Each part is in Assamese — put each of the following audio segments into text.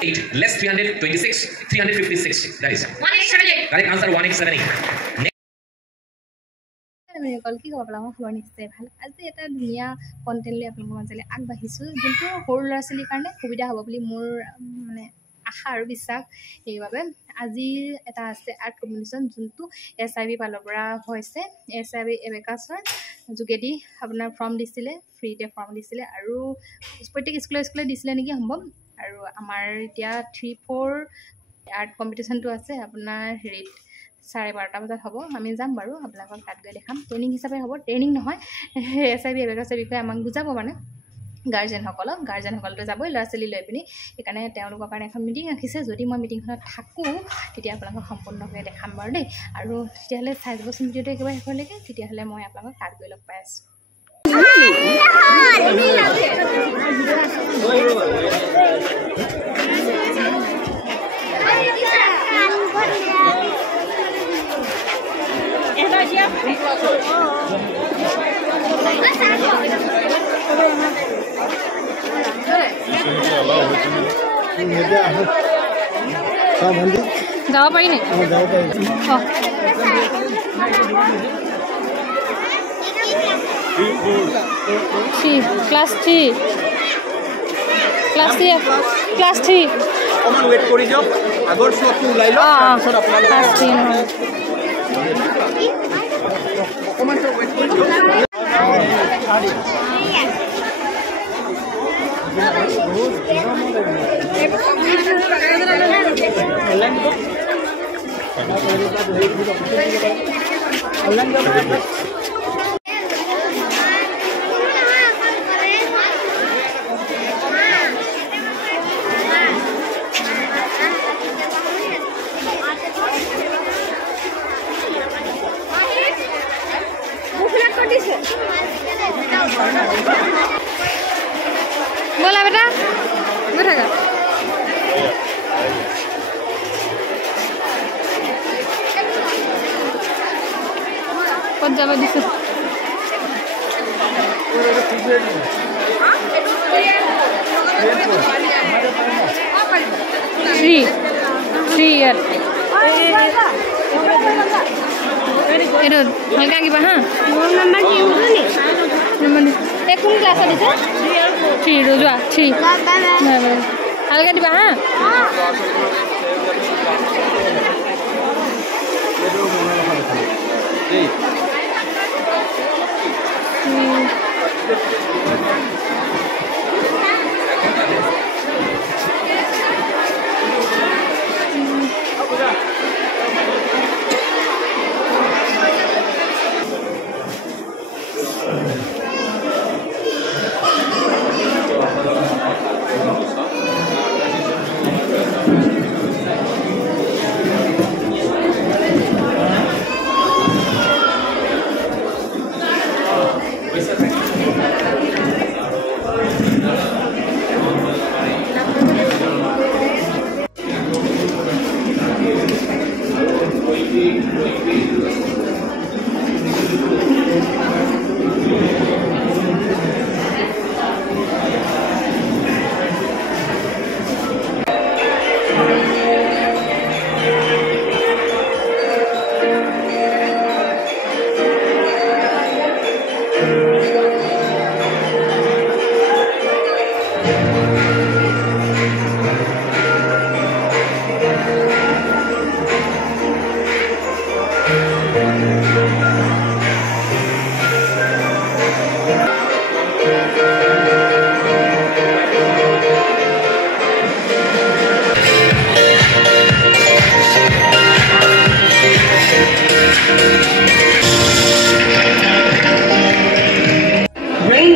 8 less 326 356 that is 1878 correct answer 1878 কল কি ক'ব আপোনালোকৰ খবৰ নিশ্চয় ভাল আজি এটা ধুনীয়া কণ্টেণ্ট লৈ আপোনালোকৰ মাজলৈ আগবাঢ়িছোঁ যোনটো সৰু ল'ৰা ছোৱালীৰ কাৰণে সুবিধা হ'ব বুলি মোৰ মানে আশা আৰু বিশ্বাস সেইবাবে আজি এটা আছে আৰ্ট কম্পিটিশ্যন যোনটো SIB ফালৰ পৰা হৈছে SIB এবেকাছৰ যোগেদি আপোনাৰ ফৰ্ম দিছিলে ফ্ৰীতে ফৰ্ম দিছিলে আৰু প্ৰত্যেক স্কুলে দিছিলে নেকি সম্ভৱ আৰু আমাৰ এতিয়া 3-4 আৰ্ট কম্পিটিশ্যনটো আছে আপোনাৰ হেৰিত 12:30 বজাত হ'ব আমি যাম বাৰু আপোনালোকক তাত গৈ দেখাম ট্ৰেইনিং হিচাপে হ'ব ট্ৰেইনিং নহয় SIB এবেকাছৰ বিষয়ে আমাক বুজাব মানে গাৰ্জেনসকলতো যাবই ল'ৰা ছোৱালী লৈ পিনি সেইকাৰণে তেওঁলোকৰ কাৰণে এখন মিটিং ৰাখিছে যদি মই মিটিংখনত থাকোঁ তেতিয়া আপোনালোকক সম্পূৰ্ণকৈ দেখাম বাৰু দেই আৰু তেতিয়াহ'লে চাই যাবচোন ভিডিঅ'টো একেবাৰে শেষলৈকে তেতিয়াহ'লে মই আপোনালোকক তাত গৈ লগ পাই আছোঁ যাব পাৰি নি ক্লাছ 3 অকমান ওয়েট কৰি যাওক আগৰ ফ্ল'টো ওলাই লওক তাৰপিছত আপোনালোকে অকমান ওয়েট কৰি যাওক बोला बेटा बैठेगा कौन जावा दिसे three year itu halka kiba ha number ki uduni number ekun class adise 3 rojua 3 halka diba ha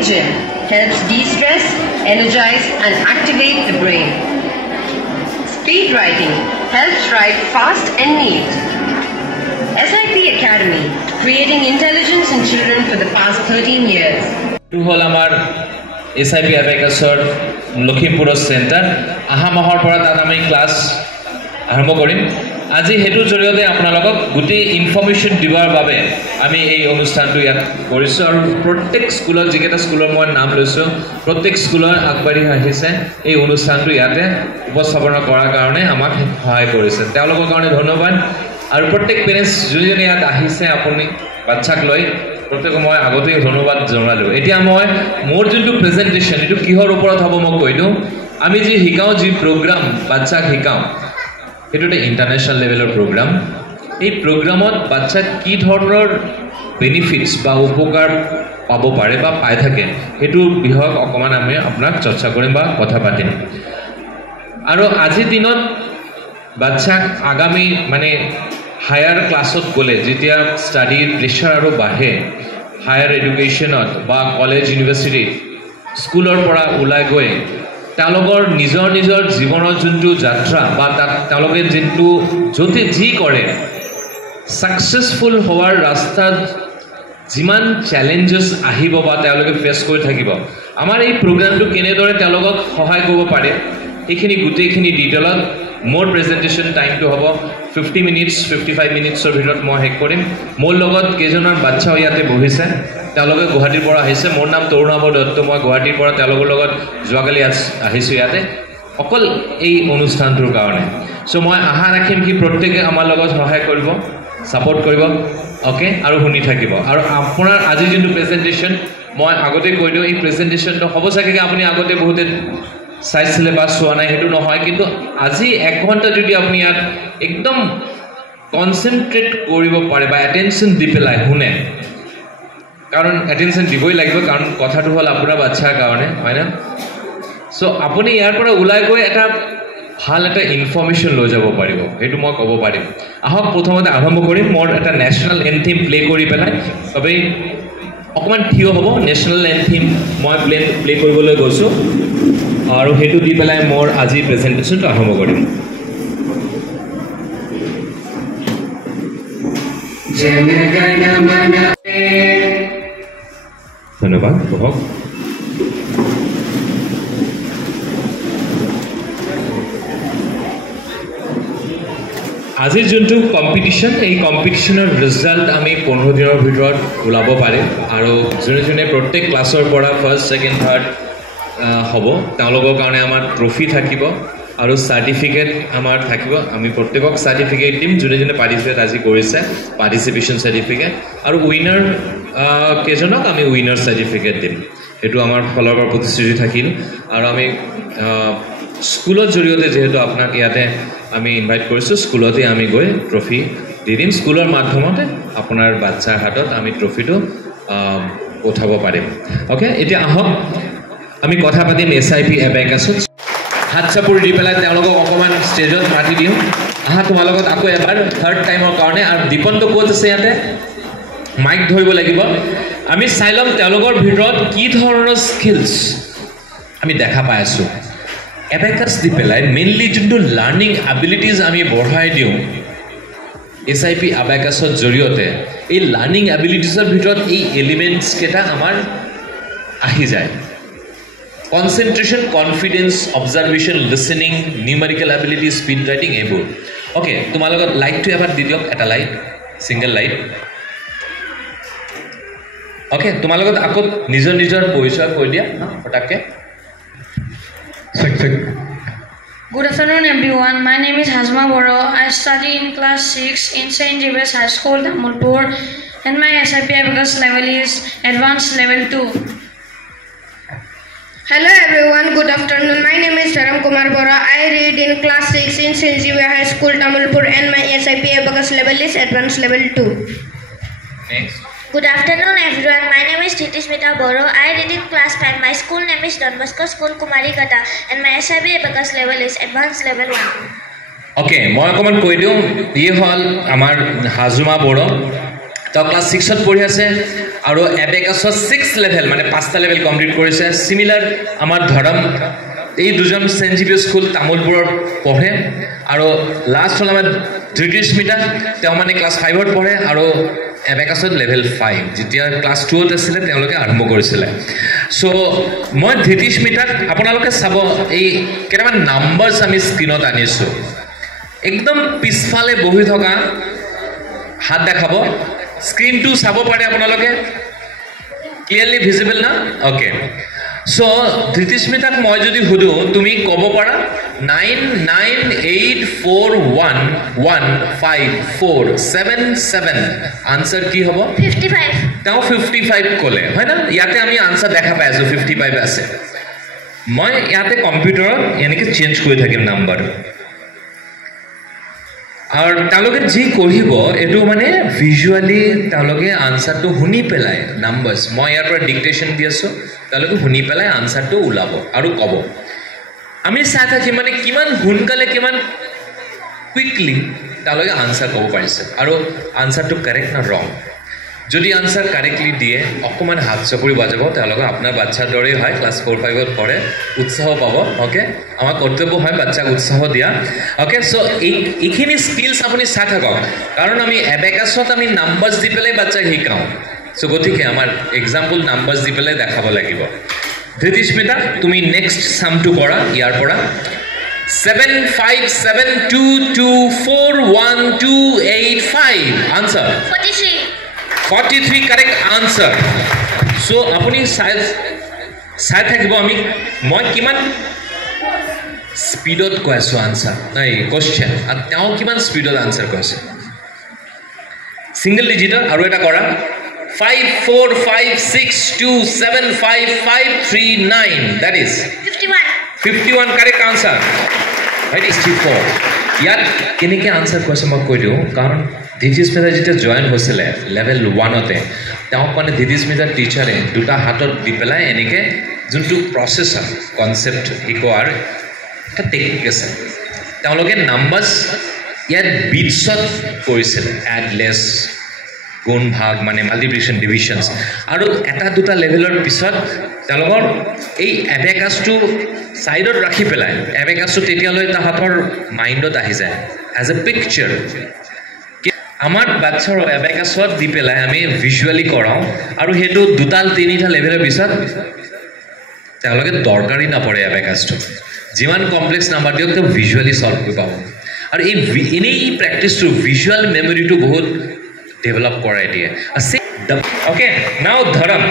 Gym helps de-stress, energize and activate the brain. Speed writing helps write fast and neat. SIP Academy, creating intelligence in children for the past 13 years. To hol amar SIP Abekasor Lokhimpur Center aha mahor pora tat ami class arambho korim আজি হেতুৰ জৰিয়তে আপোনালোকক গোটেই ইনফৰমেশ্যন দিবৰ বাবে আমি এই অনুষ্ঠানটো ইয়াত কৰিছোঁ আৰু প্ৰত্যেক স্কুলত যিকেইটা স্কুলৰ মই নাম লৈছোঁ প্ৰত্যেক স্কুলৰ আগবাঢ়ি আহিছে এই অনুষ্ঠানটো ইয়াতে উপস্থাপনা কৰাৰ কাৰণে আমাক সহায় কৰিছে তেওঁলোকৰ কাৰণে ধন্যবাদ আৰু প্ৰত্যেক পেৰেণ্টছ যোনে ইয়াত আহিছে আপুনি বাচ্চাক লৈ প্ৰত্যেক মই আগতেই ধন্যবাদ জনালোঁ এতিয়া মই মোৰ যোনটো প্ৰেজেণ্টেশ্যন এইটো কিহৰ ওপৰত হ'ব মই কৈ দিওঁ আমি যি শিকাওঁ যি প্ৰগ্ৰাম বাচ্চাক শিকাওঁ সেইটো এটা ইণ্টাৰনেশ্যনেল লেভেলৰ প্ৰগ্ৰাম এই প্ৰগ্ৰামত বাচ্চাক কি ধৰণৰ বেনিফিটছ বা উপকাৰ পাব পাৰে বা পাই থাকে সেইটো বিষয়ক অকণমান আমি আপোনাক চৰ্চা কৰিম বা কথা পাতিম আৰু আজিৰ দিনত বাচ্চাক আগামী মানে হায়াৰ ক্লাছত গ'লে যেতিয়া ষ্টাডিৰ প্ৰেছাৰ আৰু বাঢ়ে হায়াৰ এডুকেশ্যনত বা কলেজ ইউনিভাৰ্চিটি স্কুলৰ পৰা ওলাই গৈ তেওঁলোকৰ নিজৰ নিজৰ জীৱনৰ যোনটো যাত্ৰা বা তাত তেওঁলোকে যোনটো য'তে যি কৰে ছাকচেছফুল হোৱাৰ ৰাস্তাত যিমান চেলেঞ্জেছ আহিব বা তেওঁলোকে ফেচ কৰি থাকিব আমাৰ এই প্ৰগ্ৰামটো কেনেদৰে তেওঁলোকক সহায় কৰিব পাৰে এইখিনি গোটেইখিনি ডিটেইলত মোৰ প্ৰেজেণ্টেশ্যন টাইমটো হ'ব 50 মিনিটছ 55 মিনিটছৰ ভিতৰত মই শেষ কৰিম মোৰ লগত কেইজনৰ বাচ্চাও ইয়াতে বহিছে তেওঁলোকে গুৱাহাটীৰ পৰা আহিছে মোৰ নাম তৰুণাভ দত্ত মই গুৱাহাটীৰ পৰা তেওঁলোকৰ লগত যোৱাকালি আহিছোঁ ইয়াতে অকল এই অনুষ্ঠানটোৰ কাৰণে চ' মই আশা ৰাখিম কি প্ৰত্যেকে আমাৰ লগত সহায় কৰিব ছাপোৰ্ট কৰিব অ'কে আৰু শুনি থাকিব আৰু আপোনাৰ আজি যোনটো প্ৰেজেণ্টেশ্যন মই আগতে কৈ দিওঁ এই প্ৰেজেণ্টেশ্যনটো হ'ব চাগে আপুনি আগতে বহুতে চাইছিলে বা চোৱা নাই সেইটো নহয় কিন্তু আজি 1 ঘণ্টা যদি আপুনি ইয়াত একদম কনচেনট্ৰেট কৰিব পাৰে বা এটেনশ্যন দি পেলাই শুনে কাৰণ এটেনশ্যন দিবই লাগিব কাৰণ কথাটো হ'ল আপোনাৰ বাচ্চাৰ কাৰণে হয় না চ' আপুনি ইয়াৰ পৰা ওলাই গৈ এটা ভাল এটা ইনফৰমেশ্যন লৈ যাব পাৰিব সেইটো মই ক'ব পাৰিম আহক প্ৰথমতে আৰম্ভ কৰিম মোৰ এটা নেশ্যনেল এন্থেম প্লে কৰি পেলাই চবেই অকণমান থিয় হ'ব নেশ্যনেল এন্থেম মই প্লে কৰিবলৈ গৈছোঁ আৰু সেইটো দি পেলাই মোৰ আজি প্ৰেজেণ্টেশ্যনটো আৰম্ভ কৰিম ধন্যবাদ বহক আজিৰ যোনটো কম্পিটিশ্যন এই কম্পিটিশ্যনৰ ৰিজাল্ট আমি 15 দিনৰ ভিতৰত ওলাব পাৰিম আৰু যোনে যোনে প্ৰত্যেক ক্লাছৰ পৰা ফাৰ্ষ্ট ছেকেণ্ড থাৰ্ড হ'ব তেওঁলোকৰ কাৰণে আমাৰ ট্ৰফি থাকিব আৰু চাৰ্টিফিকেট আমাৰ থাকিব আমি প্ৰত্যেকক চাৰ্টিফিকেট দিম যোনে যোনে পাৰ্টিচিপেট আজি কৰিছে পাৰ্টিচিপেশ্যন চাৰ্টিফিকেট আৰু উইনাৰ কেইজনক আমি উইনাৰ চাৰ্টিফিকেট দিম সেইটো আমাৰ ফালৰ পৰা প্ৰতিশ্ৰুতি থাকিল আৰু আমি স্কুলৰ জৰিয়তে যিহেতু আপোনাক ইয়াতে আমি ইনভাইট কৰিছোঁ স্কুলতে আমি গৈ ট্ৰফি দি দিম স্কুলৰ মাধ্যমতে আপোনাৰ বাচ্চাৰ হাতত আমি ট্ৰফিটো উঠাব পাৰিম অ'কে এতিয়া আহক আমি কথা পাতিম SIP এবেকাছত হাত চাপৰি দি পেলাই তেওঁলোকক অকণমান ষ্টেজত মাতি দিওঁ আহা তোমাৰ লগত আকৌ এবাৰ থাৰ্ড টাইমৰ কাৰণে আৰু দীপন্ত ক'ত আছে ইয়াতে মাইক ধৰিব লাগিব আমি চাই ল'ম তেওঁলোকৰ ভিতৰত কি ধৰণৰ স্কিলছ আমি দেখা পাই আছোঁ এবেকাছ দি পেলাই মেইনলি যোনটো লাৰ্ণিং এবিলিটিজ আমি বঢ়াই দিওঁ SIP এবেকাছৰ জৰিয়তে এই লাৰ্ণিং এবিলিটিজৰ ভিতৰত এই এলিমেণ্টছ কেইটা আমাৰ আহি যায় concentration confidence observation listening numerical ability speed writing এইবোৰ অ'কে তোমাৰ লগত লাইটটো এবাৰ দি দিয়ক এটা লাইট ছিংগল লাইট অ'কে তোমাৰ লগত আকৌ নিজৰ নিজৰ পৰিচয় কৈ দিয়া পটাককে Good afternoon, everyone. My name is Hazma Boro. I study in class 6 in St. Xavier's High School, Tamulpur, and my SIP abacus level is Advanced Level 2. Hello everyone, good afternoon. My name is Dharam Kumar Bora. I read in class 6 in St. Xavier High School, Tamulpur, and my SIP abacus level is Advanced Level 2. Next. Good afternoon everyone, my name is Titismita Boro. I read in class 5. My school name is Don Bosco School, Kumarigata, and my SIP abacus level is Advanced Level 1. Okay, মই অকণমান কৈ দিওঁ ই হ'ল আমাৰ হাজুমা বড়ো তেওঁ ক্লাছ 6ত পঢ়ি আছে আৰু এবেকাছৰ 6 লেভেল মানে 5টা লেভেল কমপ্লিট কৰিছে সিমিলাৰ আমাৰ ধৰম এই দুজন সেন্ট জেভিয়াৰ স্কুল তামুলপুৰৰ পঢ়ে আৰু লাষ্ট হ'ল আমাৰ ধৃতিস্মিতা তেওঁ মানে ক্লাছ 5ত পঢ়ে আৰু এবেকাছত লেভেল 5 যেতিয়া ক্লাছ 2ত আছিলে তেওঁলোকে আৰম্ভ কৰিছিলে সো মই ধৃতিস্মিতাক আপোনালোকে চাব এই কেইটামান নাম্বাৰছ আমি স্ক্ৰীনত আনিছোঁ একদম পিছফালে বহি থকা হাত দেখাব স্ক্ৰিনটো চাব পাৰে আপোনালোকে ক্লিয়াৰলি ভিজিবল না ওকে সো ধৃতিস্মিতাক মই যদি হুদু তুমি কব পাৰা 9984115477 আনসার কি হ'ব 55 তাও 55 কলে হয় না ইয়াতে আমি আনসার দেখা পাই আছো 55 আছে মই ইয়াতে কম্পিউটাৰত এনেকে চেঞ্জ কৰি থাকিম নাম্বাৰ আৰ তালকে যি কৰিব এটু মানে ভিজুয়ালি তালকে আনসাৰটো শুনি পেলাই নাম্বাৰস মই ইয়াৰ পৰা ডিক্টেশন দি আছো তালকে শুনি পেলাই আনসাৰটো উলাব আৰু কব আমি চাই থাকি মানে কিমান হুনকালে কিমান কুইকলি তালকে আনসার কব পাৰিছে আৰু আনসাৰটো কাৰেক্ট না ৰং যদি আনসাৰ কাৰেক্টলি দিয়ে অকমান হাত চকুৰি বাজাব তালকে আপোনাৰ বাচ্চাৰ দৰে হয় ক্লাস 4 5 ত পঢ়ে উৎসাহ পাব ওকে আমাৰ কৰ্তব্য হয় বাচ্চাক উৎসাহ দিয়া ওকে সো এইখিনি স্কিলস আপুনি চাই থাকক কাৰণ আমি এবেকাছত আমি নাম্বাৰস দি পেলাই বাচ্চাক শিকাও সো গতিকে আমাৰ এক্সাম্পল নাম্বাৰস দি পেলাই দেখাব লাগিব ধৃতিস্মিতা তুমি নেক্সট সামটো কৰা ইয়াৰ পৰা 7572241285 answer 43 correct answer so apuni sai thakibo ami moi kiman speedot koisu answer nai question at tao kiman speedot answer koise single digit aru eta kora 5456275539 that is 51 correct answer right is 4 yat kenike answer koise ma koi diu karon Dhritismita যেতিয়া জয়েন হৈছিলে লেভেল 1 তে তাও মানে ধৃতিস্মিতাৰ টিচাৰে দুটা হাতত দি পেলাই এনেকে যোনটো প্ৰসেসৰ কনসেপ্ট শিকোৱাৰ এটা টেকনিক আছে তেওঁলোকে নাম্বাৰস ইয়াত বিটছত কৰিছিল এড লেস গুণ ভাগ মানে মাল্টিপ্লিকেশন ডিভিশনস আৰু এটা দুটা লেভেলৰ পিছত তেওঁলোকৰ এই এবেকাসটো সাইডত ৰাখি পেলাই এবেকাসটো তেতিয়ালৈ তাহাঁতৰ মাইণ্ডত আহি যায় এজ এ পিকচাৰ আমাৰ বাচ্চাৰ এবেকাসত দি পেলাই আমি ভিজুয়ালি কৰাও আৰু হেতু দুটাল তিনিটা লেভেলৰ পিছত তেওঁলোকে দৰকাৰী নপৰে এবেকাসটো যিমান কমপ্লেক্স নাম্বাৰ দিয়ক তো ভিজুয়ালি সলভ কৰি পাব আৰু এই প্ৰেক্টিসটো ভিজুয়াল মেমৰিটো বহুত ডেভেলপ কৰাই দিয়ে ওকে নাও ধৰম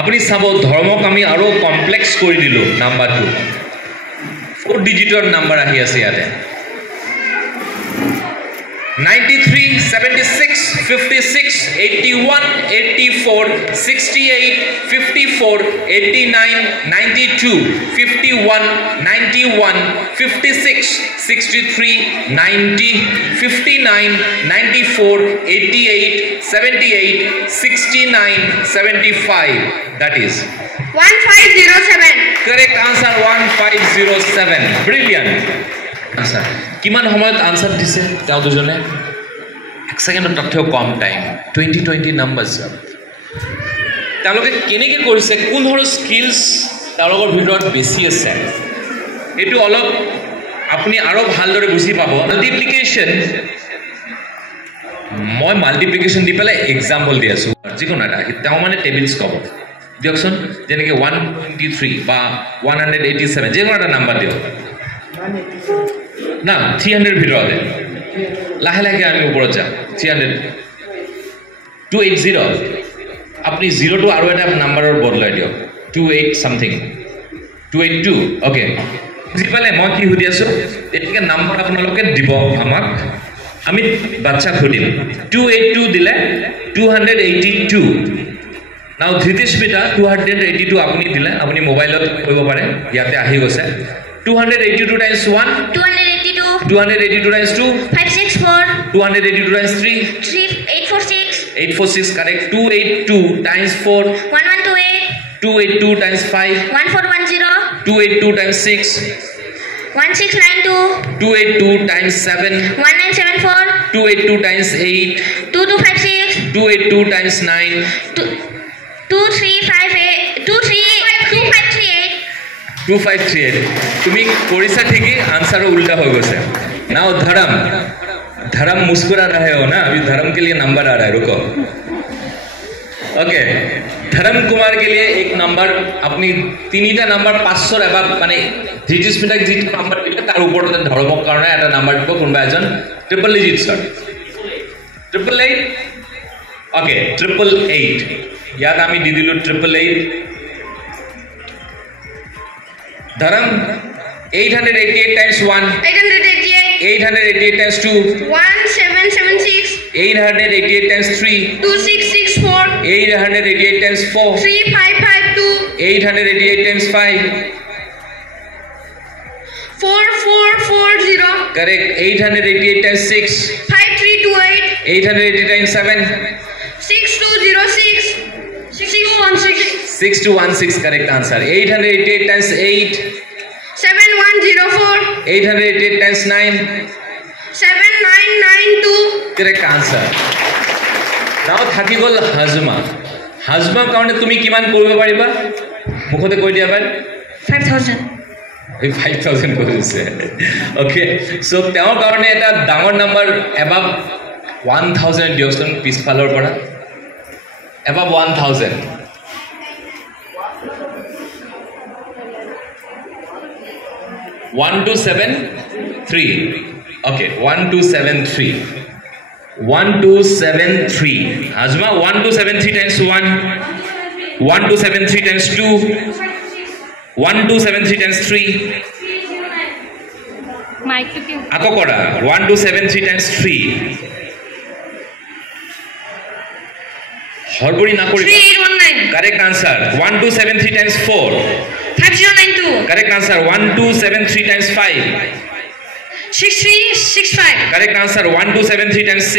আপুনি চাব ধৰ্মক আমি আৰু কমপ্লেক্স কৰি দিলো নাম্বাৰটো 4 ডিজিটৰ নাম্বাৰ আহি আছে ইয়াতে 93 76 56 81 84 68 54 89 92 51 91 56 63 90 59 94 88 78 69 75 that is 1507 correct answer 1507 brilliant answer কিমান সময়ত আনসার দিছে তাও দুজনে এক সেকেন্ডৰ তথ্য কম টাইম 20 নাম্বাৰস তালকে কেনেকে কৰিছে কোন ধৰণৰ স্কিলস তালকৰ ভিতৰত বেছি আছে এটো অলপ আপুনি আৰু ভালদৰে বুজি পাব মাল্টিপ্লিকেশন মই মাল্টিপ্লিকেশন দি পেলাই এক্সাম্পল দি আছো যিকোনো এটা তাও মানে টেবিলস কব দিয়কচোন যেনেকে 123 বা 187 যে কোনো এটা নাম্বার দিও না 300 ভিতৰতে লাহে লাহে আমি ওপৰত যাম 300 280 আপনি 0 টু আৰু এটা নাম্বাৰৰ বদলাই দিও 28 সামথিং 282 ওকে বুজিপালে মই কি সুধি আছো এটিকে নাম্বাৰ আপোনালোকে দিব আমাক আমি বাচ্চা খুদিম 282 দিলে 282 নাও ধৃতিস্মিতা 282 আপুনি দিলে আপুনি মোবাইলত কৰিব পাৰে ইয়াতে আহি গৈছে 282 times 1 282 times 2 564 282 times 3 846 846 correct 282 times 4 1128 282 times 5 1410 282 times 6 1692 282 times 7 1974 282 times 8 2256 282 times 9 2358 2538 তুমি কৰিছা ঠিকই आंसर उल्टा हो गया नाउ धर्म मुस्कुरा रहे हो ना अभी धर्म के लिए नंबर आ रहा है रुको ओके धर्म कुमार के लिए एक नंबर अपनी तीनटा नंबर 500 एबा माने जिजिस्मिताक जी नंबर दिले तार ऊपर धरबक कारणे এটা নাম্বার দিব কোনবা এজন ট্রিপল ডিজিট স্যার 888 ओके 888 याद आमी দি দিলু 888 धर्म 888 times 1 888 times 2 1776 888 times 3 2664 888 times 4 3552 888 times 5 4440 correct 888 times 6 5328 880 times 7 6206 616 6216 correct answer 888 times 8 7104 888 times 9 7992 correct answer now থাকি গল হাজমা কাৰণে তুমি কিমান কৰিব পাৰিবা মুখতে কৈ দিয়া বাৰ 5000 5000 কৰিছে ওকে সো তেওঁৰ কাৰণে এটা ডাঙৰ নম্বৰ এবাব 1000 দিয়কচোন পিছফালৰ পৰা এবাব 1000 1273 okay 1273 1273 Azma 1273 times 1 1273 times 2 1273 times 3 mic तो क्यों ako kora 1273 times 3 horbori na kori 3819 correct answer 1273 times 4 5092 correct answer 1273 times 5 6365 correct answer 1273 times 6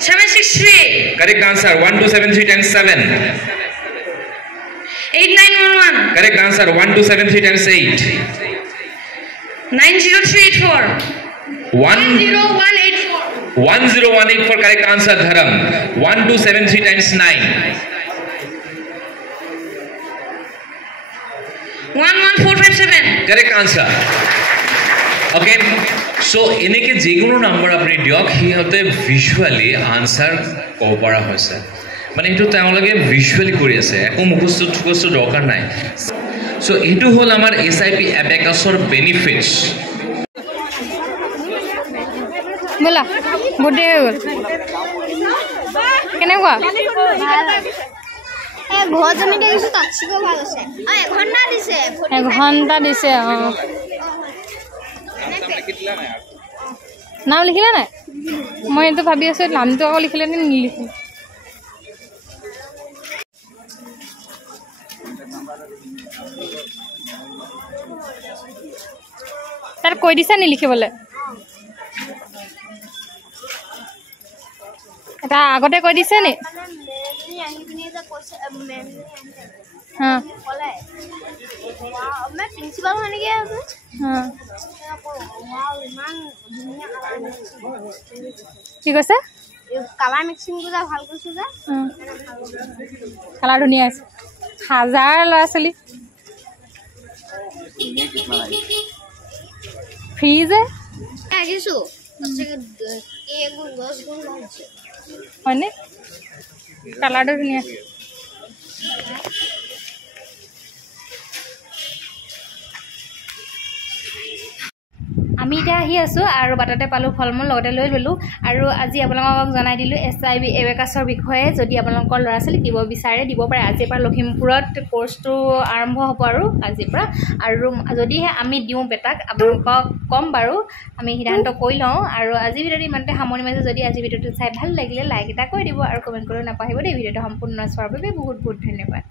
763 correct answer 1273 times 7 8911 correct answer 1273 times 8 90384 10184 correct answer dharam 1273 times 9 11457 correct answer okay so eneke jekono number apni diok hihote visually answer kopara hoise মানে এটো তাওলগে ভিজুয়ালি কৰি আছে একো মুখস্থ দৰকাৰ নাই সো এটো হল আমাৰ এসআইপি অ্যাবাকাসৰ বেনিফিটস बोला गुड डे কেনেকুৱা ঘৰ জমি দেখিছো তাতছিও ভাল আছে এঘণ্টা দিছে নাম লিখিলে নাই মই এইটো ভাবি আছো নামটো আকৌ লিখিলে নে নিলিখিলে তার কৈ দিছা নি লিখিবলৈ এটা আগতে কৈ দিছে নি হ্যাঁ मैं प्रिंसिपल होने गया हूं হ্যাঁ वाओ मान दुनिया কি কৈছে কালার মিক্সিং গুলা ভাল কৰিছে যে কালাৰ ধুনীয়া আছে হাজাৰ ল'ৰা ছোৱালী ফ্ৰী যে আহিছো এগো 10 গুণ আছে হয়নে কালাৰটো ধুনীয়া আমি এতিয়া আহি আছোঁ আৰু বাটতে পালোঁ ফল মূল লগতে লৈ ল'লোঁ আৰু আজি আপোনালোকক জনাই দিলোঁ এসআইপি এবাকাসৰ বিষয়ে যদি আপোনালোকৰ ল'ৰা ছোৱালী দিব বিচাৰে দিব পাৰে আজিৰ পৰা লখিমপুৰত কোৰ্চটো আৰম্ভ হ'ব আৰু আজিৰ পৰা আৰু যদিহে আমি দিওঁ বেটাক আপোনালোকক ক'ম বাৰু আমি সিদ্ধান্ত কৰি লওঁ আৰু আজি ভিডিঅ'টো ইমানতে সামৰণি মাৰিছোঁ যদি আজি ভিডিঅ'টো চাই ভাল লাগিলে লাইক এটা কৰি দিব আৰু কমেণ্ট কৰিব নাপাহৰিব দেই ভিডিঅ'টো সম্পূৰ্ণ চোৱাৰ বাবে বহুত বহুত ধন্যবাদ